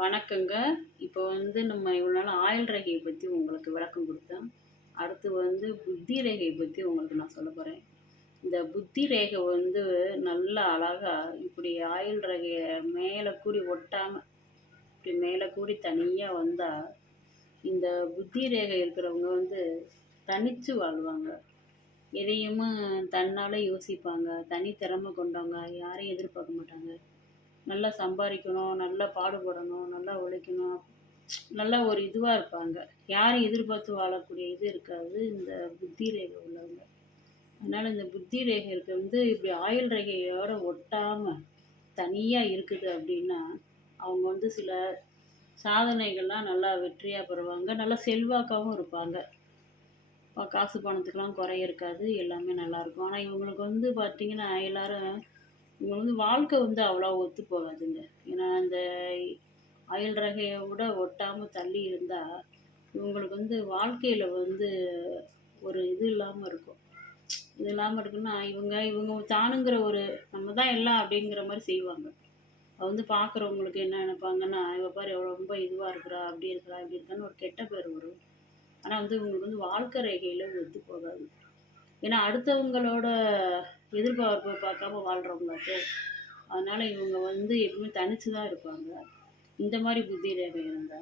வணக்கங்க. இப்போ நம்ம இவ்வளோ நாள் ஆயுள் ரேகைய பத்தி உங்களுக்கு விளக்கம் குடுத்தேன். அடுத்து புத்தி ரேகைய பத்தி உங்களுக்கு நான் சொல்லப் போறேன். இந்த புத்தி ரேகை நல்லா அழகா இப்படி ஆயுள் ரேகைய மேல கூடி ஒட்டாம, இப்படி மேல கூடி தனியா வந்தா, இந்த புத்தி ரேகை இருக்கிறவங்க தனிச்சு வாழ்வாங்க. எதையுமே தன்னால யோசிப்பாங்க. தனி திறமை கொண்டவங்க. யாரையும் எதிர்பார்க்க மாட்டாங்க. நல்லா சம்பாரிக்கணும், நல்லா பாடுபடணும், நல்லா உழைக்கணும். நல்லா ஒரு இதுவா இருப்பாங்க. யாரையும் எதிர்பார்த்து வாழக்கூடிய இது இருக்காது, இந்த புத்தி ரேகை உள்ளவங்க. அதனால இந்த புத்தி ரேகை இப்படி ஆயுள் ரேகையோட ஒட்டாம தனியா இருக்குது அப்படின்னா, அவங்க சில சாதனைகள்லாம் நல்லா வெற்றியா பெறுவாங்க. நல்லா செல்வாக்காவும் இருப்பாங்க. காசு பணத்துக்கெல்லாம் குறை இருக்காது. எல்லாமே நல்லாயிருக்கும். ஆனா இவங்களுக்கு பார்த்தீங்கன்னா, எல்லாரும் இவங்க வாழ்க்கை அவ்வளோ ஒத்து போகாதுங்க. ஏன்னா, அந்த அயல் ரகைய விட ஒட்டாம தள்ளி இருந்தா, இவங்களுக்கு வாழ்க்கையில ஒரு இது இல்லாம இருக்கும். இது இல்லாம இருக்குன்னா, இவங்க இவங்க தானுங்கிற ஒரு நம்ம தான் எல்லாம் அப்படிங்கிற மாரி செய்வாங்க. அது பார்க்குறவங்களுக்கு என்ன நினைப்பாங்கன்னா, "இவ பாரு எவ்வளோ ரொம்ப இதுவா இருக்கிறா, அப்படி இருக்கிறா, இப்படி இருக்கான்னு" ஒரு கெட்ட பேர் வரும். ஆனா இவங்களுக்கு வாழ்க்கை ரேகையில ஒத்து போகாது. ஏன்னா அடுத்தவங்களோட எதிர்பார்ப்ப பார்க்காம வாழ்றவங்களாச்சே. அதனால இவங்க எப்பவுமே தனிச்சு தான் இருப்பாங்க. இந்த மாரி புத்தி ரேகை இருந்தா.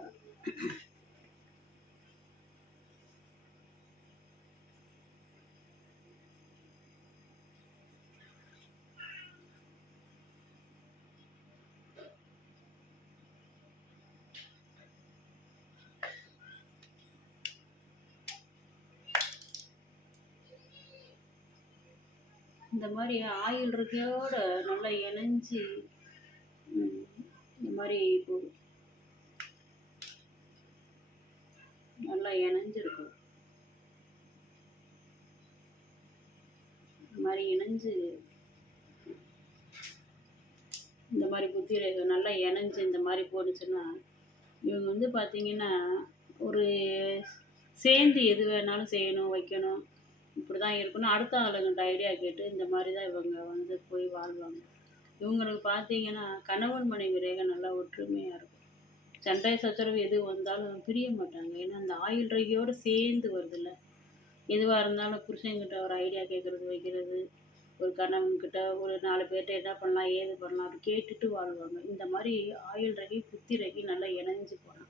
இந்த மாரி ஆயுள் ரேகையோட நல்லா இணைஞ்சு இந்த மாரி இப்போ நல்லா இணைஞ்சிருக்கும். இந்த மாரி இணைஞ்சு இந்த மாரி புத்தி ரேகை நல்லா இணைஞ்சு இந்த மாரி போணுச்சுன்னா, இவங்க பார்த்தீங்கன்னா, ஒரு சேர்ந்து எது வேணாலும் செய்யணும், வைக்கணும். இப்படிதான் இருக்கணும். அடுத்த ஆளுங்கள்ட்ட ஐடியா கேட்டு இந்த மாரி தான் இவங்க போய் வாழ்வாங்க. இவங்களுக்கு பார்த்தீங்கன்னா, கணவன் மனைவி ரேகை நல்லா ஒற்றுமையா இருக்கும். சண்டை சச்சரவு எது வந்தாலும் பிரிய மாட்டாங்க. ஏன்னா, அந்த ஆயுள் ரேகையோட சேர்ந்து வருதுல்ல. எதுவா இருந்தாலும் புருஷன்கிட்ட ஒரு ஐடியா கேட்கறது, வைக்கிறது. ஒரு கணவன்கிட்ட ஒரு 4 பேர்ட்ட என்ன பண்ணலாம், ஏது பண்ணலாம் அப்படி கேட்டுட்டு வாழ்வாங்க. இந்த மாரி ஆயுள் ரேகை, புத்தி ரேகை நல்லா இணைஞ்சு போனாங்க.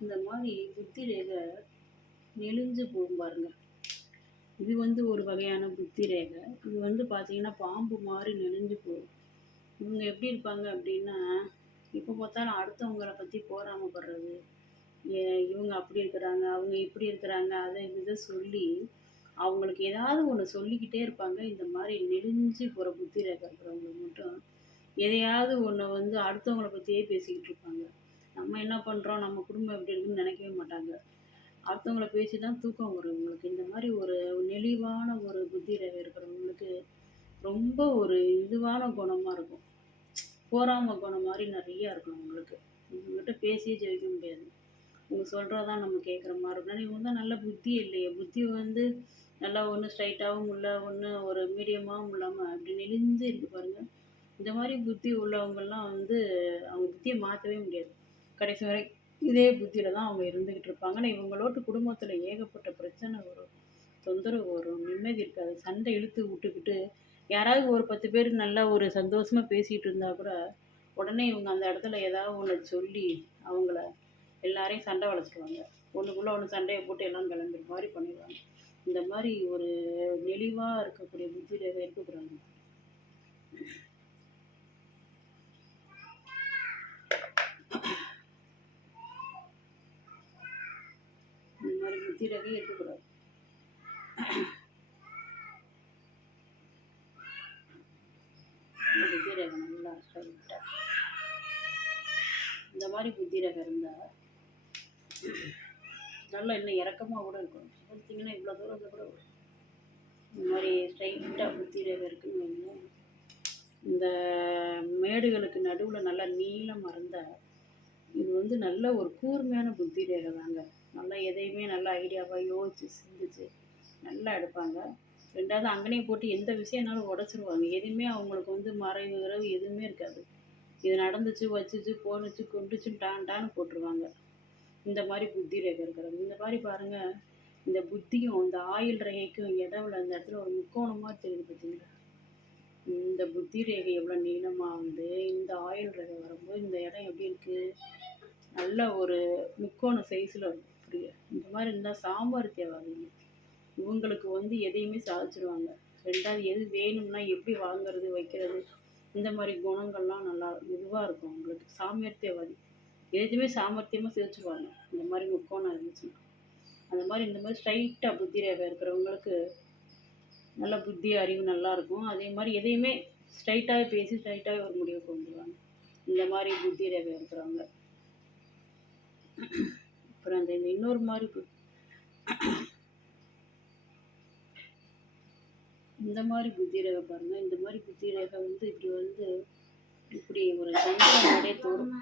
இந்த மாரி புத்தி ரேகை நெளிஞ்சு போகும் பாருங்க. இது ஒரு வகையான புத்தி ரேகை. இது பார்த்தீங்கன்னா, பாம்பு மாரி நெளிஞ்சு போகும். இவங்க எப்படி இருப்பாங்க அப்படின்னா, எப்போ பார்த்தாலும் அடுத்தவங்கள பத்தி பொறாமைப்படுறது. இவங்க அப்படி இருக்கிறாங்க, அவங்க இப்படி இருக்கிறாங்க, அதை இதை சொல்லி அவங்களுக்கு ஏதாவது ஒண்ணு சொல்லிக்கிட்டே இருப்பாங்க. இந்த மாரி நெளிஞ்சு போற புத்தி ரேகை இருக்கிறவங்களுக்கு மட்டும் எதையாவது ஒண்ண அடுத்தவங்கள பத்தியே பேசிக்கிட்டு இருப்பாங்க. நம்ம என்ன பண்றோம், நம்ம குடும்பம் எப்படி இருக்குன்னு நினைக்கவே மாட்டாங்க. அடுத்தவங்கள பேசி தான் தூக்கம் வரும் இவங்களுக்கு. இந்த மாரி ஒரு நெளிவான ஒரு புத்தி ரேகை இருக்கிறவங்களுக்கு ரொம்ப ஒரு இதுவான குணமா இருக்கும். போராம குணம் மாரி நெறைய இருக்கும் அவங்களுக்கு. இவங்ககிட்ட பேசியே ஜெயிக்க முடியாது. இவங்க சொல்றது தான் நம்ம கேட்குற மாரி இருக்கும். ஆனா இவங்க தான் நல்ல புத்தி இல்லையே. புத்தி நல்லா ஒண்ணு ஸ்ட்ரைட்டாவும் இல்ல, ஒண்ணு ஒரு மீடியமாவும் இல்லாம இப்படி நெளிஞ்சு இருக்கு பாருங்க. இந்த மாரி புத்தி உள்ளவங்கலாம் அவங்க புத்திய மாத்தவே முடியாது. கடைசி வரை இதே புத்தியில தான் அவங்க இருந்துகிட்டு இருப்பாங்க. ஆனா இவங்களோட குடும்பத்தில ஏகப்பட்ட பிரச்சனை வரும். தொந்தரவு வரும். நிம்மதி இருக்காது. சண்டை இழுத்து விட்டுக்கிட்டு யாராவது ஒரு 10 பேர் நல்லா ஒரு சந்தோஷமா பேசிட்டு இருந்தா கூட, உடனே இவங்க அந்த இடத்துல ஏதாவது ஒண்ணு சொல்லி அவங்கள எல்லாரையும் சண்டை வளச்சுருவாங்க. ஒண்ணுக்குள்ள ஒண்ணு சண்டைய போட்டு எல்லாம் கிளம்புற மாரி பண்ணிருவாங்க. இந்த மாரி ஒரு நெளிவா இருக்கக்கூடிய புத்தி ரேகை இருக்கக்கூடாதுங்க. இந்த மாரி புத்தி ரேகை இருக்கக்கூடாது. புத்தி ரேகை நல்லா ஸ்ட்ரைட்டா இந்த மாரி புத்தி ரேகை இருந்தா நல்லா இன்னும் இறக்கமா கூட இருக்கும். பார்த்தீங்கன்னா, இவ்வளோ தூரம் கூட வரும். இந்த மாதிரி ஸ்ட்ரைட்டாக புத்தி ரேகை இருக்குன்னு வைங்களேன், இந்த மேடுகளுக்கு நடுவில் நல்லா நீளமாக இருந்தால் இது வந்து நல்ல ஒரு கூர்மையான புத்தி ரேகை தாங்க. நல்லா எதையுமே நல்லா ஐடியாவாக யோசிச்சு சிந்திச்சு நல்லா எடுப்பாங்க. 2வது அங்கனே போட்டு எந்த விஷயம்னாலும் உடச்சிருவாங்க. எதுவுமே அவங்களுக்கு வந்து மறைவு கிறைவு எதுவுமே இருக்காது. இது நடந்துச்சு, வச்சுச்சு, போணுச்சு, கொண்டுச்சுன்னு டான்னு போட்டுருவாங்க. இந்த மாதிரி புத்தி ரேகை இருக்கிறவங்க. இந்த மாதிரி பாருங்க, இந்த புத்தியும் இந்த ஆயுள் ரேகைக்கும் இடவுல அந்த இடத்துல ஒரு முக்கோணமா தெரியுது பார்த்தீங்களா? இந்த புத்தி ரேகை எவ்வளோ நீளமா வந்து இந்த ஆயுள் ரேகை வரும்போது இந்த இடம் எப்படி இருக்கு? நல்ல ஒரு முக்கோண சைஸில் இருக்கும். புரிய இந்த மாதிரி இருந்தால் சாமர்த்தியவாதிங்க. இவங்களுக்கு வந்து எதையுமே சாதிச்சிருவாங்க. 2வது எது வேணும்னா எப்படி வாங்குறது, வைக்கிறது, இந்த மாதிரி குணங்கள்லாம் நல்லா இதுவாக இருக்கும் அவங்களுக்கு. சாமர்த்தியவாதி. எதுவுமே சாமர்த்தியமாக சிரிச்சுருவாங்க. இந்த மாதிரி முக்கோணம் இருந்துச்சுன்னா. அந்த மாதிரி இந்த மாதிரி ஸ்ட்ரைட்டாக புத்தி ரேகை இருக்கிறவங்களுக்கு நல்ல புத்தி அறிவு நல்லாயிருக்கும். அதே மாதிரி எதையுமே ஸ்ட்ரைட்டாகவே பேசி ஸ்ட்ரைட்டாகவே ஒரு முடிவுக்கு வந்துடுவாங்க. இந்த மாதிரி புத்தி ரேகை இருக்கிறவங்க. அப்புறம் அந்த இன்னொரு மாதிரி இந்த மாதிரி புத்தி ரேகை பாருங்கள். இந்த மாதிரி புத்தி ரேகை வந்து இப்படி ஒரு சந்திரனோடே தோறும்.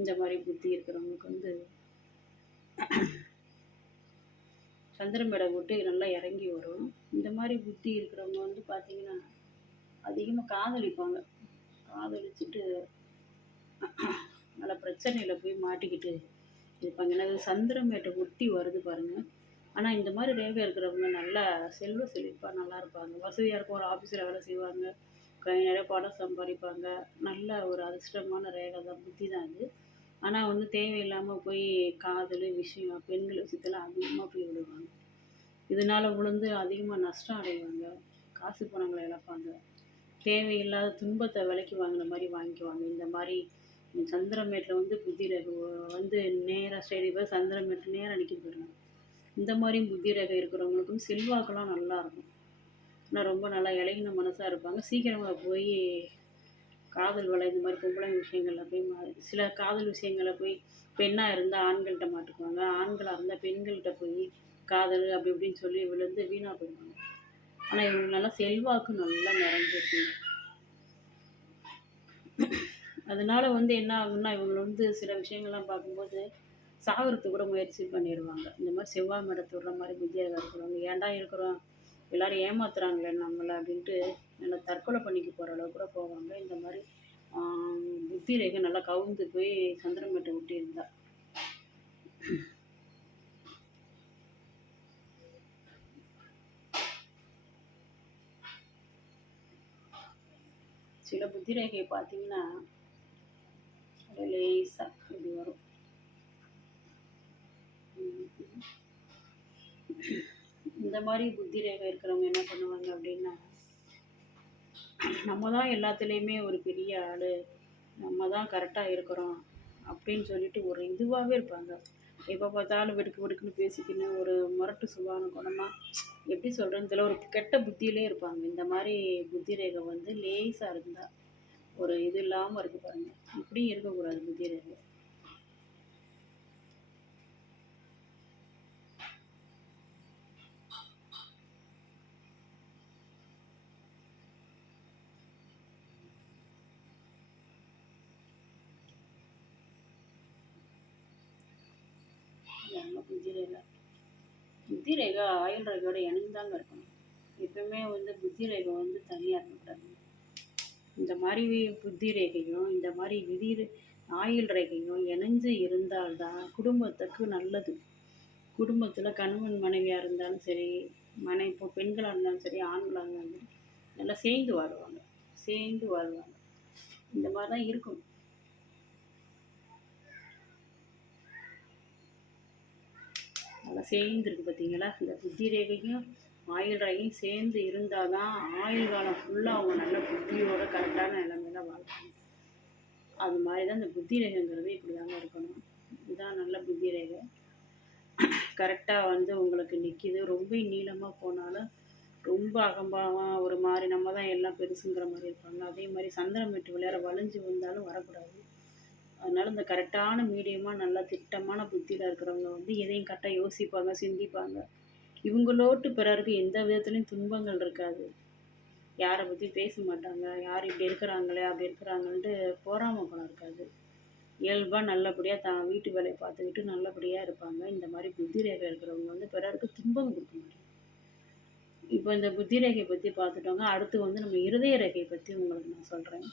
இந்த மாதிரி புத்தி இருக்கிறவங்களுக்கு வந்து சந்திரமேடை போட்டு நல்லா இறங்கி வரும். இந்த மாதிரி புத்தி இருக்கிறவங்க வந்து பார்த்தீங்கன்னா அதிகமாக காதலிப்பாங்க. காதலிச்சுட்டு நல்ல பிரச்சனையில் போய் மாட்டிக்கிட்டு இருப்பாங்க. எனக்கு சந்திரமேட்டை ஒட்டி வருது பாருங்கள். ஆனால் இந்த மாதிரி ரேகை இருக்கிறவங்க நல்லா செல்வ செழிப்பாக நல்லா இருப்பாங்க. வசதியாக இருக்கும். ஒரு ஆஃபீஸில் வேலை செய்வாங்க. கை நிறைய பணம் சம்பாதிப்பாங்க. நல்ல ஒரு அதிர்ஷ்டமான ரேகை தான், புத்தி தான் அது. ஆனால் வந்து தேவையில்லாமல் போய் காதல் விஷயம் பெண்கள் விஷயத்தில் அதிகமாக போய் விழுவாங்க. இதனால் விழுந்து அதிகமாக நஷ்டம் அடைவாங்க. காசு பணங்களை இழப்பாங்க. தேவையில்லாத துன்பத்தை விலைக்கு வாங்கின மாதிரி வாங்கிக்குவாங்க. இந்த மாதிரி சந்திரமேட்டில் வந்து புத்தி ரேகை வந்து நேராக ஸ்ட்ரெயிட்டாக சந்திரமேட்டில் நேராக நிற்கிது பாருங்க. இந்த மாதிரியும் புத்தி ரேகை இருக்கிறவங்களுக்கும் செல்வாக்கெல்லாம் நல்லாயிருக்கும். ஆனால் ரொம்ப நல்லா இலகின மனசாக இருப்பாங்க. சீக்கிரமாக போய் காதல் வலை இந்த மாதிரி பொம்பளை விஷயங்களில் போய் சில காதல் விஷயங்களில் போய் பெண்ணாக இருந்தால் ஆண்கள்கிட்ட மாட்டுக்குவாங்க. ஆண்களாக இருந்தால் பெண்கள்கிட்ட போய் காதல் அப்படி இப்படின்னு சொல்லி விழுந்து வீணாக போயிடுவாங்க. ஆனால் இவங்களுக்கு நல்லா செல்வாக்கு நல்லா நிறைஞ்சிருக்குங்க. அதனால வந்து என்ன ஆகுன்னா இவங்க வந்து சில விஷயங்கள்லாம் பார்க்கும்போது சாகிறதுக்கு கூட முயற்சி பண்ணிடுவாங்க. இந்த மாதிரி செவ்வாய் மேடத்தை விடுற மாதிரி புத்தியாக இருக்கிறவங்க ஏன்டா இருக்கிறோம், எல்லோரும் ஏமாத்துறாங்களே நம்மளை அப்படின்ட்டு நல்லா தற்கொலை பண்ணிக்க போகிற அளவுக்கு கூட போவாங்க. இந்த மாதிரி புத்தி ரேகை நல்லா கவுந்து போய் சந்திரமேட்டை விட்டு இருந்தா. சில புத்தி ரேகையை பார்த்தீங்கன்னா லேசாக இப்படி வரும். இந்த மாதிரி புத்தி ரேகை இருக்கிறவங்க என்ன பண்ணுவாங்க அப்படின்னா, நம்ம தான் எல்லாத்துலேயுமே ஒரு பெரிய ஆள், நம்ம தான் கரெக்டாக இருக்கிறோம் அப்படின்னு சொல்லிட்டு ஒரு இதுவாகவே இருப்பாங்க. எப்போ பார்த்தாலும் வெடுக்குன்னு பேசிக்கின்னு ஒரு முரட்டு சுபாவ குணமாக எப்படி சொல்கிறேன்னு தெரியல, ஒரு கெட்ட புத்தியிலே இருப்பாங்க. இந்த மாதிரி புத்தி ரேகை வந்து லேசாக இருந்தால் ஒரு இது இல்லாமல் இருக்கு பாருங்கள். இப்படியும் இருக்கக்கூடாது புத்தி ரேகை. புத்தி ரேகை ஆயுள் ரேகையோட இணைந்தாங்க இருக்கணும். எப்பவுமே வந்து புத்தி ரேகை வந்து தனியாக இருக்கக்கூடாது. இந்த மாதிரி புத்தி ரேகையும் இந்த மாதிரி ஆயுள் ரேகையும் இணைஞ்சு இருந்தால்தான் குடும்பத்துக்கு நல்லது. குடும்பத்தில் கணவன் மனைவியாக இருந்தாலும் சரி, இப்போ பெண்களாக இருந்தாலும் சரி, ஆண்களாக இருந்தாலும் சரி, நல்லா சேர்ந்து வாழ்வாங்க. இந்த மாதிரி தான் இருக்கும். நல்லா சேர்ந்துருக்கு பார்த்தீங்களா? இந்த புத்தி ரேகையும் ஆயுள் ரேகையும் சேர்ந்து இருந்தால் தான் ஆயுள் காலம் ஃபுல்லாக அவங்க நல்ல புத்தியோட கரெக்டான நிலைமையில வாழ்வாங்க. அது மாதிரி தான் இந்த புத்தி ரேகைங்கிறது இப்படி தாங்க இருக்கணும். இதுதான் நல்ல புத்தி ரேகை. கரெக்டாக வந்து உங்களுக்கு நிற்கிது. ரொம்ப நீளமாக போனாலும் ரொம்ப அகம்பாவமாக ஒரு மாதிரி நம்ம தான் எல்லாம் பெருசுங்கிற மாதிரி இருப்பாங்க. அதே மாதிரி சந்திரமேட்டு விளையாட வளைஞ்சு வந்தாலும் வரக்கூடாது. அதனால் இந்த கரெக்டான மீடியமாக நல்லா திட்டமான புத்தியில் இருக்கிறவங்க வந்து எதையும் கரெக்டாக யோசிப்பாங்க, சிந்திப்பாங்க. இவங்களோட்டு பிறருக்கு எந்த விதத்துலயும் துன்பங்கள் இருக்காது. யார பத்தி பேச மாட்டாங்க. யார் இப்படி இருக்கிறாங்களே, அப்படி இருக்கிறாங்கன்ட்டு பொறாம குணம் இருக்காது. இயல்பா நல்லபடியா தான் வீட்டு வேலைய பார்த்துக்கிட்டு நல்லபடியா இருப்பாங்க. இந்த மாரி புத்தி ரேகை இருக்கிறவங்க வந்து பிறருக்கு துன்பம் குடுக்க மாட்டாங்க. இப்போ இந்த புத்தி ரேகைய பத்தி பார்த்துட்டோங்க. அடுத்து வந்து நம்ம இருதய ரேகைய பத்தி உங்களுக்கு நான் சொல்றேன்.